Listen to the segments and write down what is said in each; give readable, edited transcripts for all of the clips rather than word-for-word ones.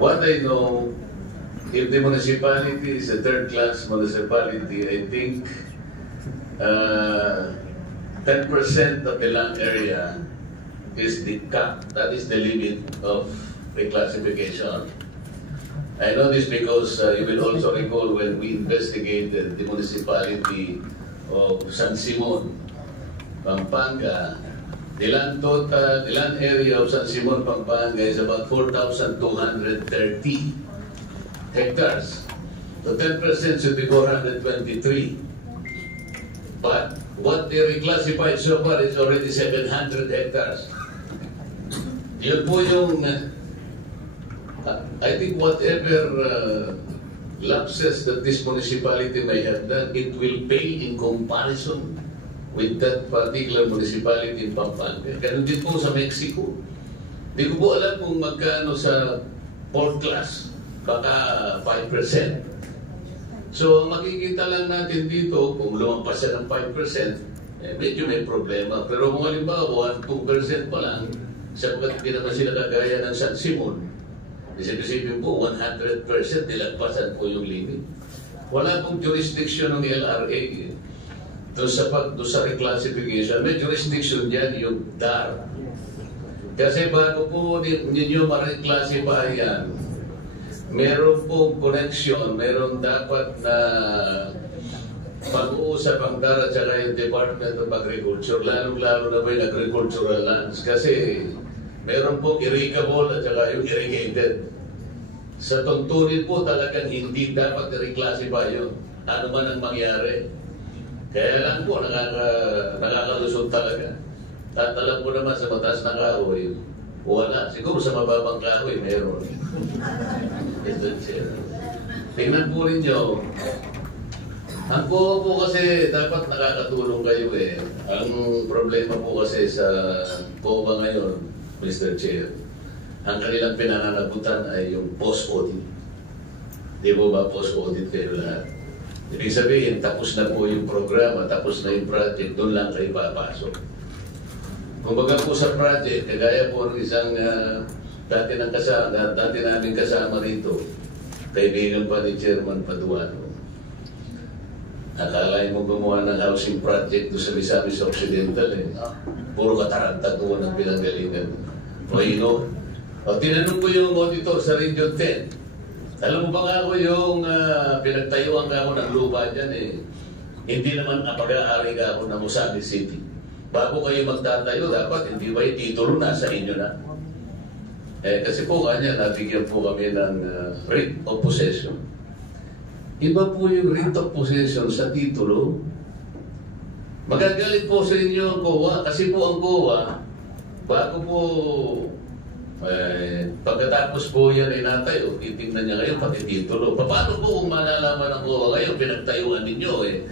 What I know, if the municipality is a third-class municipality, I think 10% of the land area is the cap. That is the limit of reclassification. I know this because you will also recall when we investigated the municipality of San Simon, Pampanga. The land area of San Simon, Pampanga is about 4,230 hectares. So 10% should be 423. But what they reclassified so far is already 700 hectares. Yun po yung, I think whatever lapses that this municipality may have done, it will pay in comparison with that particular municipality in Pampanga. Ganun din po sa Mexico. Hindi ko po alam kung magkano sa fourth class, baka 5%. So makikita lang natin dito, kung lumampas siya ng 5%, medyo may problema. Pero kung halimbawa, 2% pa lang, sapagkat hindi naman sila kagaya ng San Simon, isipin po, 100% nilagpasan po yung limit. Wala pong jurisdiction ng LRA. Doon sa reclassification, may jurisdiction dyan yung DAR. Kasi bago po ninyo ma-reclassify yan, meron pong connection, meron dapat na pag-uusap ang DAR at saka yung Department of Agriculture, lalong-lalo na ba yung agricultural lands. Kasi meron pong irrigable at saka yung irrigated. Sa tuntunin po talagang hindi dapat i-reclassify yun. Ano man ang mangyari. Kaya lang po, nakakalusot talaga. At alam ko naman sa mataas na kahoy, wala. Siguro sa mababang kahoy, meron. Tingnan po ninyo. Ang COA po kasi dapat nakakatulong kayo eh. Ang problema po kasi sa COA ngayon, Mr. Chair, ang kanilang pinananagutan ay yung post-audit. Di po ba post-audit kayo lahat? Ibig sabihin, tapos na po yung programa, tapos na yung project, doon lang kayo papasok. Kumbaga po sa project, kagaya po ng isang dati namin kasama rito, kaibigan pa ni Chairman Paduano. Akala mo gumawa ng housing project doon sa Misamis Occidental eh. Puro katarantaduan ang pinanggalingan. O tinanong ko yung auditor sa Region 10. Alam mo ba nga ako yung pinagtayuan ka ako ng lupa dyan eh. Hindi naman pag-aari ka ako ng Musami City. Bago kayo magtatayo, dapat hindi ba yung titulo nasa inyo na? Kasi po kanya, nabigyan po kami ng writ of possession. Iba po yung writ of possession sa titulo. Magagalit po sa inyo ang COA kasi po ang COA, bago po pagkatapos po yan ay natayo, titignan niya ngayon pati titulo. Paano po kung malalaman ng COA ngayon, pinagtayuan ninyo eh,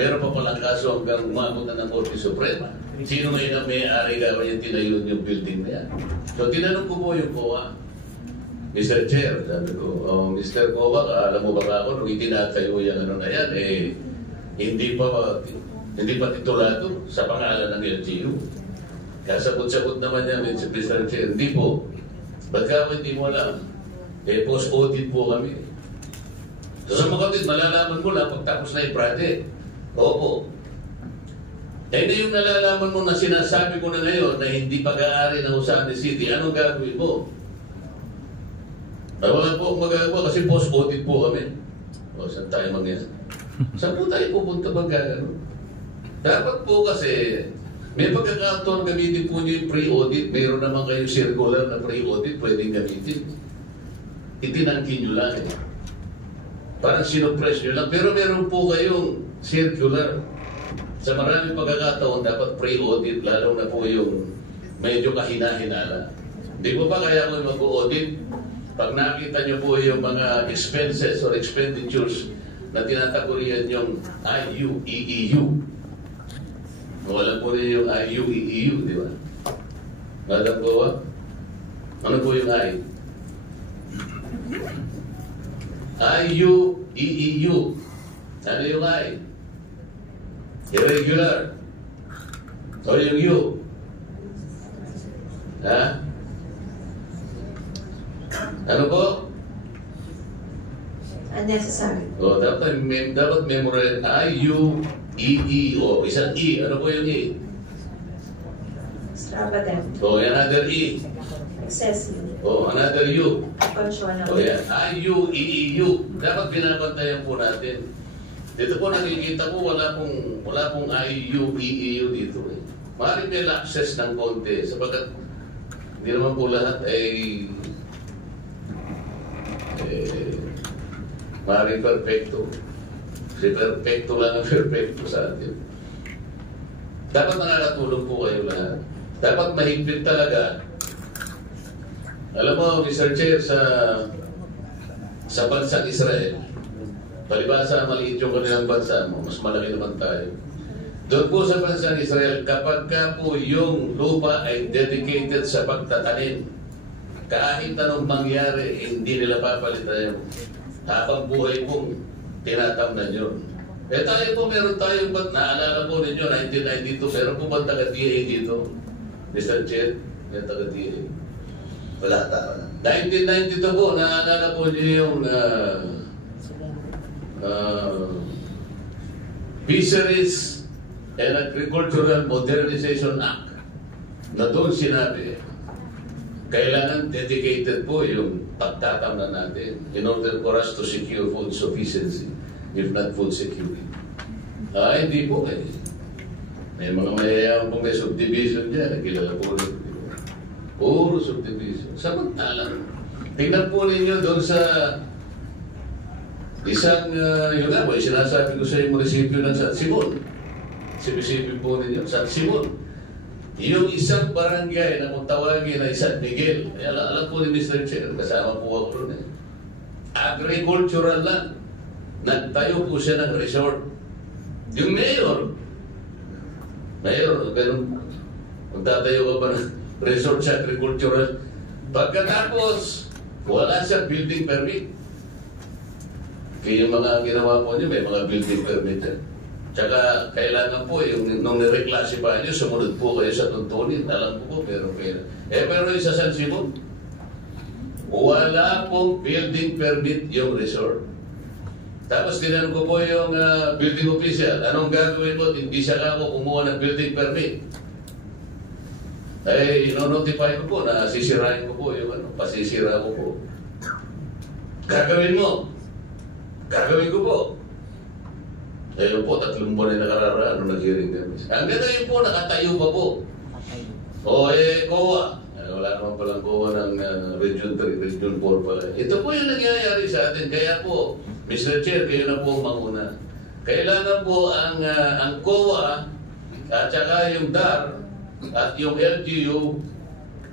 meron pa palang kaso hanggang umabot na ng Korte Suprema. Sino ngayon ang may-ari ka yung tinayo yung building na yan? So tinanong ko po yung COA, Mr. Chair, sabi ko, Mr. COA, alam mo ba ako, nung itinatayo yung ano na yan, hindi pa titulado sa pangalan ng LGU. Kasabot-sabot naman niya, Mr. Chair, hindi po. Ba't ka hindi mo alam? Post-audit po kami. So sa mga kapit, malalaman mo lang pagtapos na yung project. Opo. Na yung nalalaman mo na sinasabi ko na ngayon na hindi pag-aari ng Usami City, anong gagawin mo? Wala po akong magagawa kasi post-audit po kami. O, saan tayo mangyari? Saan po tayo pupunta pag gano'n? Dapat po kasi may pagkakataon gamitin po niyo yung pre-audit. Mayroon naman kayong circular na pre-audit, pwedeng gamitin. Itinangkin nyo lang eh. Parang sinupress nyo lang. Pero meron po kayong circular. Sa maraming pagkakataon, dapat pre-audit, lalo na po yung medyo kahina-hinala. Hindi po ba kaya kung mag-audit? Pag nakita nyo po yung mga expenses or expenditures na tinatagurian yung IUEEU, wala po rin yung IUEEU, di ba? Madam Goa? Ano po yung I? IUEEU. Ano yung I? Irregular. O yung U? Ha? Ano po? Unnecessary. O, dapat memorize. I-U-E-E-O. Isang E. Ano po yung E? Extravagant. O, another E. Excessive. O, another U. Unconscionable. O, yan. I-U-E-E-U. Dapat binabantayan po natin. Dito po nakikita po, wala pong I-U-E-E-U dito. Maaaring may access ng konti sapagkat hindi naman po lahat ay maaaring perfecto. Kasi perfecto lang ang perfecto sa atin. Dapat nakakatulong po kayo lahat. Dapat mahigpit talaga. Alam mo, Mr. Chair, sa bansang Israel, palibasa maliit yung kanilang bansa mo, mas malaki naman tayo. Doon po sa bansang Israel, kapag ka po yung lupa ay dedicated sa pagtatanim, kahit anong mangyari, hindi nila papalitan yun. Habang buhay pong tinatamnan yun. Eh tayo po, meron tayo, ba't naalala po ninyo, 1992, meron po ba taga-DA dito? Mr. Chair, yung taga-DA. Wala ta. 1992 po, naalala po niyo yung Fisheries and Agricultural Modernization Act na doon sinabi, kailangan dedicated po yung pagtatamnan natin in order for us to secure food sufficiency, if not food security. Hindi po kayo. May mga mayayaman po may subdivision dyan, nakilala po rin. Puro subdivision. Samantalang, tingnan po ninyo doon sa isang, yun nga po, sinasabi ko sa munisipyo ng San Simon. Sinisipin po ninyo, San Simon. Yung isang barangay na kung tawagin na San Miguel, alam po ni Mr. Chair, kasama po ako doon. Agricultural lang. Nagtayo po siya ng resort. Yung mayor, ganun, kung tatayo ka pa ng resort sa agricultural, pagkatapos, wala siya building permit. Kaya yung mga ginawa po niyo, may mga building permit yan. Tsaka kailangan po, yung nung nireclassify niyo, sumunod po kayo sa tuntunin. Alam ko po, pero yung sa San Simon, wala pong building permit yung resort. Tapos tinanong ko po yung building official, anong gagawin mo? Hindi siya ako kumuha ng building permit. Ay, no-notify ko po na sisirain ko po yung pasisira ko po. Gagawin mo. Gagawin ko po. Ayun po, 3 buwan na nakararaan nung nag-hearing kami. Hanggang ngayon po, nakatayo pa po. COA. Wala naman palang COA ng Region 3, Region 4 pala. Ito po yung nangyayari sa atin. Kaya po, Mr. Chair, kayo na po manguna. Kailangan po ang COA at saka yung DAR at yung LGU,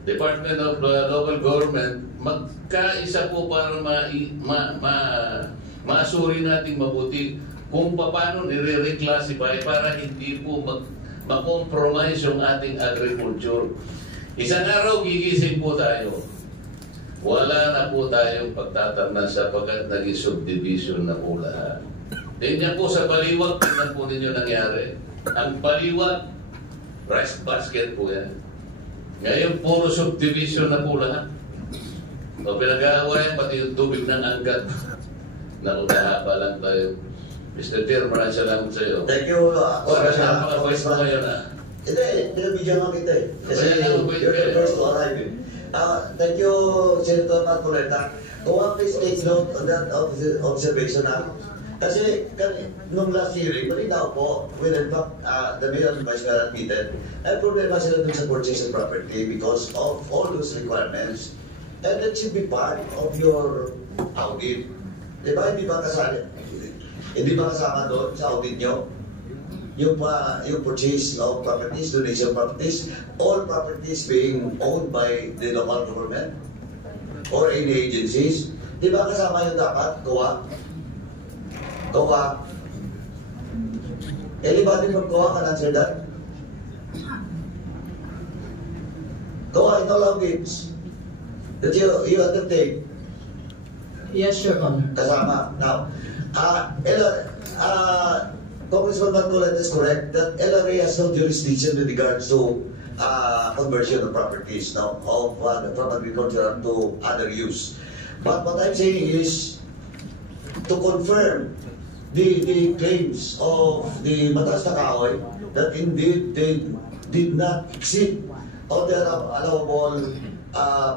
Department of Local Government, magkaisa po para maasuri natin mabuti kung paano nire-reclassify para hindi po mag-compromise yung ating agriculture. Isang araw, gigising po tayo. Wala na po tayong pagtatamnan sapagkat naging subdivision na po lahat. Tingnan po sa Baliwag, tingnan po ninyo nangyari. Ang Baliwag, rice basket po yan. Ngayon, puro subdivision na po lahat. O pinag-aawayan, pati yung tubig ng anggat. Nakutahaba lang tayo. Mr. Chair, maraming salamat sa iyo. Thank you. Napaka-voice mo ngayon Hindi, pinabidyan nga kita You're the first to arrive thank you, Senator Marcoleta. Please take note on that observation kasi nung last hearing, malinaw po, when in fact, the Mayor and Vice Mayor admitted, ay problema sila dun sa purchase of property because of all those requirements. And that should be part of your audit. Diba, hindi ba kasama doon sa audit nyo? Yung purchase of properties, donation properties, all properties being owned by the local government or any agencies. Di ba kasama yung dapat, COA? Anybody from COA can answer that? COA, ito lang gives that you undertake. Yes, Your Honor. Kasama. Now, Congressman Marcoleta is correct that LRA has no jurisdiction with regards to conversion of properties, no, of from agricultural to other use. But what I'm saying is to confirm the claims of the Batas na Kahoy that indeed they did not exceed of their allowable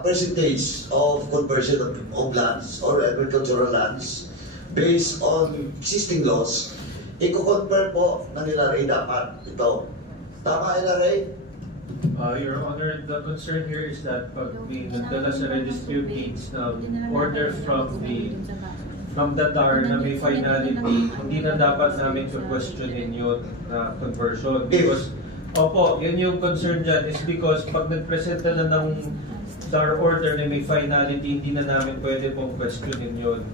percentage of conversion of lands or agricultural lands based on existing laws. Iko-confirm po na nila Ray dapat ito. Tama, NRA? Your Honor, the concern here is that pag may nagdala sa registry of deeds na order from the DAR na may finality, hindi na dapat namin questionin yun na conversion. Because, opo, yun yung concern dyan is because pag nag-present na ng DAR order na may finality, hindi na namin pwede pong questionin yun.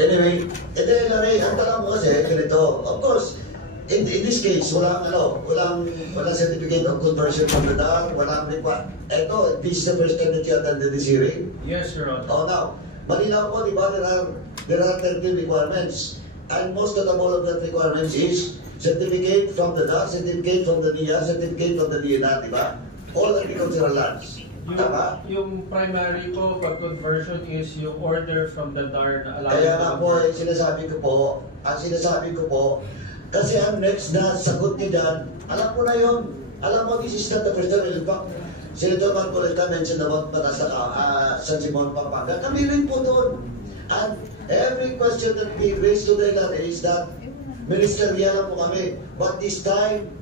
Anyway, Larry, ang tanong mo kasi, ganito, of course, in this case, walang certificate of conversion from the DAR, walang ito, this is the first time that you attended this hearing? Yes, Your Honor. Oh, now, malinaw po, di ba, there are 13 requirements, and most of that requirements is certificate from the DAR, certificate from the NIA, certificate from the DNR, di ba? All agricultural lands. Yung primary po, pag conversion is yung order from the DAR na allowed. Kaya nga po, ang sinasabi ko po, kasi ang next na sagot niya dyan, alam ko na yun. Alam mo, this is not the first time. In fact, Senator Marcoleta mentioned about Batas na San Simon, Pampanga. Kami rin po doon. And every question that we raise to the LRA is that ministerial lang po kami. But this time,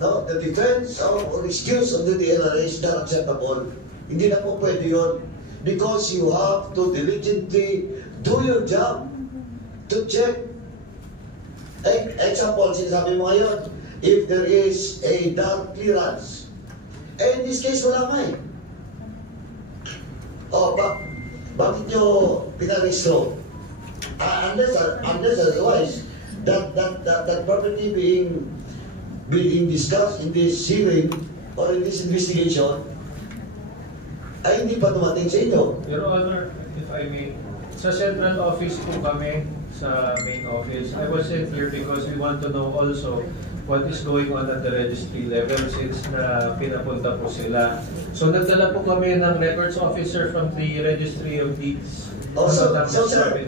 no, the defense or excuse of the LRA is not acceptable. Hindi na po pwede yun. Because you have to diligently do your job to check. Example, sinasabi mo ngayon, if there is a dark clearance, in this case, wala nga eh. Bakit nyo pinarestro? Unless otherwise, that property being discussed in this hearing or in this investigation ay hindi pa dumating sa inyo. Your Honor, if I may, sa central office po kami, sa main office. I was sent here because we want to know also what is going on at the registry level since na pinapunta po sila. So nagdala po kami ng records officer from the registry of deeds. So sir,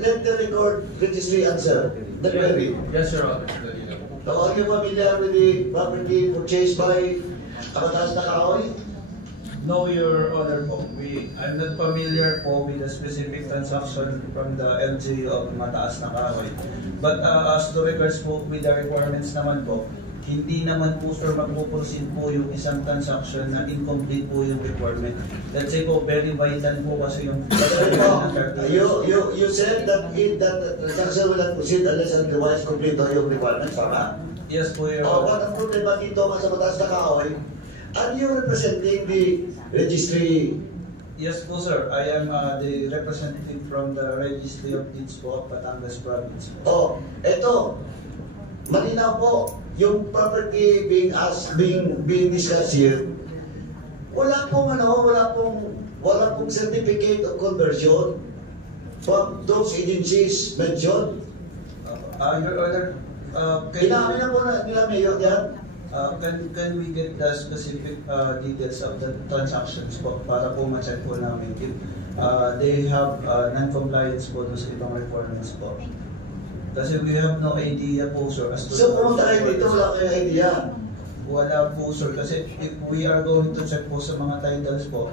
let the record registry answer the query. Yes, Your Honor. So are you familiar with the property purchased by Batas na Kahoy? No, Your Honor po. I'm not familiar po with the specific transaction from the LG of Mataas na Kahoy. But as to regards po with the requirements naman po, hindi naman po sir magpuproceed po yung isang transaction na incomplete po yung requirement. Let's say po, very vital po kasi yung... You said that that transaction will not proceed unless otherwise complete yung requirements, tama? Yes po, Your Honor. What ang problema dito sa Mataas na Kahoy? Are you representing the registry? Yes po sir, I am the representative from the Registry of Deeds po of Batangas Province po. Eto, malinaw po, yung property being discussed here, wala pong certificate of conversion from those agencies mentioned. Your Honor, Inamin na po nila Mayor yan. Can we get the specific details of the transactions po para po ma-check po namin if they have non-compliance po sa ibang requirements po. Kasi we have no idea po sir as to... So pumunta kayo dito, wala kayong idea? Wala po sir, kasi if we are going to check po sa mga titles po,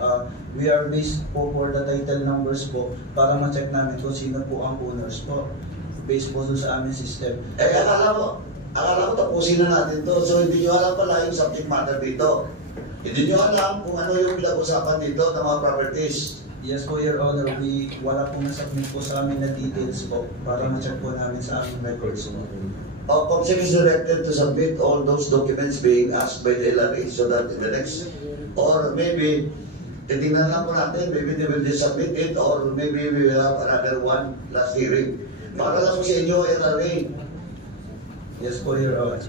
we are based po for the title numbers po para ma-check namin kung sino po ang owners po based po sa aming system. Akala ko tapusin na natin to, so hindi nyo alam pala yung subject matter dito. Hindi nyo alam kung ano yung pinag-usapan dito ng mga properties. Yes po, Your Honor. Wala pong nasubmit po sa amin na details po para ma-check po namin sa aming records. COMSEC is directed to submit all those documents being asked by the LRA so that in the next, or maybe, titingnan lang po natin, maybe they will just submit it or maybe we will have another one last hearing. Para lang po sa inyo, LRA. Yes po, Your Honor.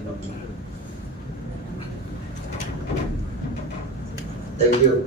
Thank you.